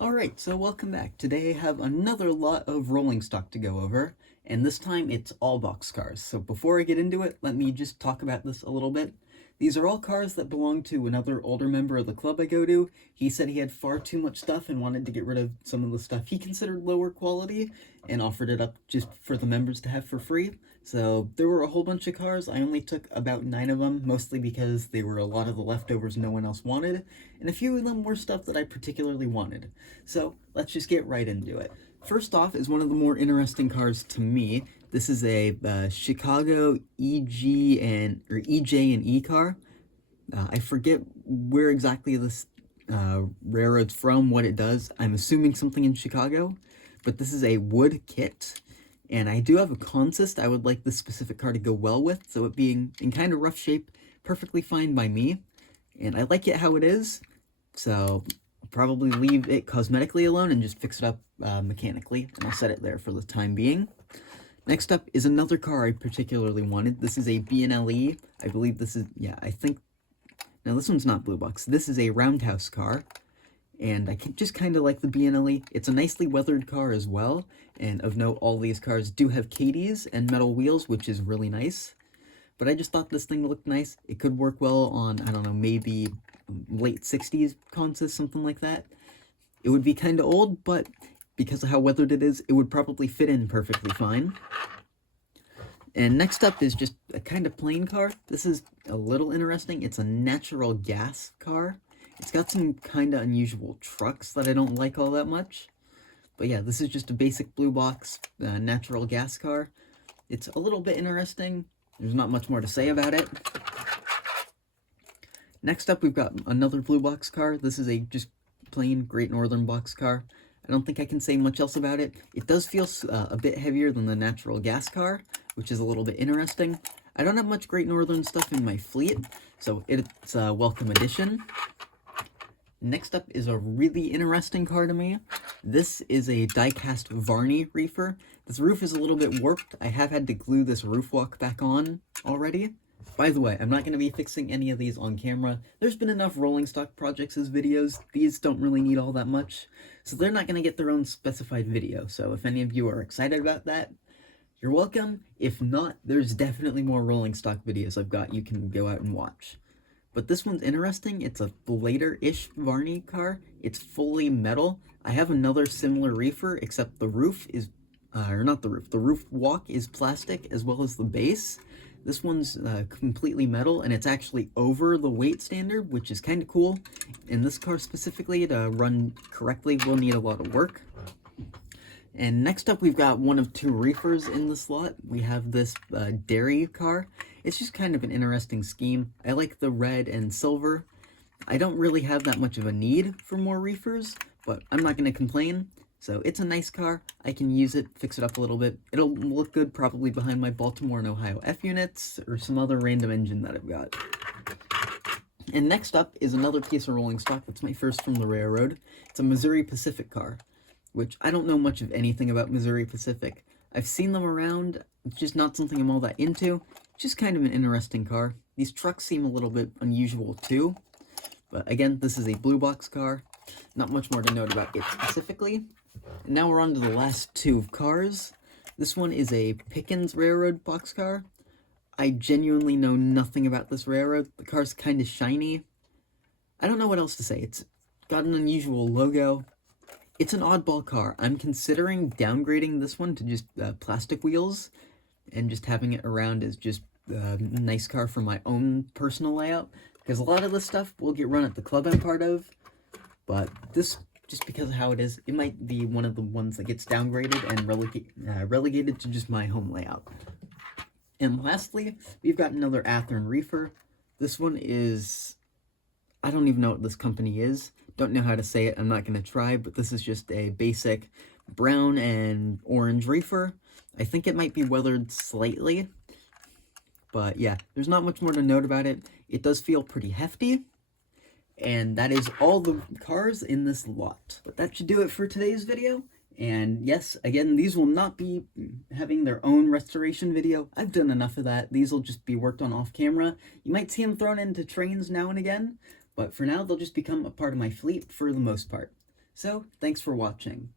Alright, so welcome back. Today I have another lot of rolling stock to go over, and this time it's all boxcars. So before I get into it, let me just talk about this a little bit. These are all cars that belong to another older member of the club I go to. He said he had far too much stuff and wanted to get rid of some of the stuff he considered lower quality and offered it up just for the members to have for free. So there were a whole bunch of cars. I only took about 9 of them, mostly because they were a lot of the leftovers no one else wanted, and a few of them were stuff that I particularly wanted. So let's just get right into it. First off is one of the more interesting cars to me. This is a Chicago EJ and E car. I forget where exactly this railroad's from, what it does. I'm assuming something in Chicago, but this is a wood kit. And I do have a consist I would like this specific car to go well with, so it being in kind of rough shape, perfectly fine by me. And I like it how it is, so I'll probably leave it cosmetically alone and just fix it up mechanically, and I'll set it there for the time being. Next up is another car I particularly wanted. This is a B&LE. I believe this is, no, this one's not Blue Box. This is a roundhouse car, and I just kind of like the B&LE. It's a nicely weathered car as well, and of note, all these cars do have Cadies and metal wheels, which is really nice. But I just thought this thing looked nice. It could work well on, I don't know, maybe late 60s consist, something like that. It would be kind of old, but because of how weathered it is, it would probably fit in perfectly fine. And next up is just a kind of plain car. This is a little interesting. It's a natural gas car. It's got some kind of unusual trucks that I don't like all that much. But yeah, this is just a basic blue box natural gas car. It's a little bit interesting. There's not much more to say about it. Next up, we've got another blue box car. This is a just plain Great Northern box car. I don't think I can say much else about it. It does feel a bit heavier than the natural gas car, which is a little bit interesting. I don't have much Great Northern stuff in my fleet, so it's a welcome addition. Next up is a really interesting car to me. This is a die-cast Varney reefer. This roof is a little bit warped. I have had to glue this roof walk back on already. By the way, I'm not going to be fixing any of these on camera. There's been enough rolling stock projects as videos. These don't really need all that much, so they're not going to get their own specified video. So if any of you are excited about that, you're welcome. If not, there's definitely more rolling stock videos I've got you can go out and watch. But this one's interesting. It's a later-ish Varney car. It's fully metal. I have another similar reefer, except the roof is, the roof walk is plastic as well as the base. This one's completely metal, and it's actually over the weight standard, which is kind of cool. And this car specifically, to run correctly, will need a lot of work. And next up, we've got one of two reefers in this lot. We have this dairy car. It's just kind of an interesting scheme. I like the red and silver. I don't really have that much of a need for more reefers, but I'm not going to complain. So it's a nice car. I can use it, fix it up a little bit. It'll look good probably behind my Baltimore and Ohio F units or some other random engine that I've got. And next up is another piece of rolling stock. That's my first from the railroad. It's a Missouri Pacific car, which I don't know much of anything about Missouri Pacific. I've seen them around. It's just not something I'm all that into. Just kind of an interesting car. These trucks seem a little bit unusual too. But again, this is a blue box car. Not much more to note about it specifically. And now we're on to the last two cars. This one is a Pickens Railroad boxcar. I genuinely know nothing about this railroad. The car's kind of shiny. I don't know what else to say. It's got an unusual logo. It's an oddball car. I'm considering downgrading this one to just plastic wheels and just having it around as just a nice car for my own personal layout, because a lot of this stuff will get run at the club I'm part of, but this, just because of how it is, it might be one of the ones that gets downgraded and relegated to just my home layout. And lastly, we've got another Athearn reefer. This one is, I don't even know what this company is. Don't know how to say it. I'm not going to try, but this is just a basic brown and orange reefer. I think it might be weathered slightly, but yeah, there's not much more to note about it. It does feel pretty hefty, and that is all the cars in this lot. But that should do it for today's video. And yes, again, these will not be having their own restoration video. I've done enough of that. These will just be worked on off camera. You might see them thrown into trains now and again, but for now, they'll just become a part of my fleet for the most part. So, thanks for watching.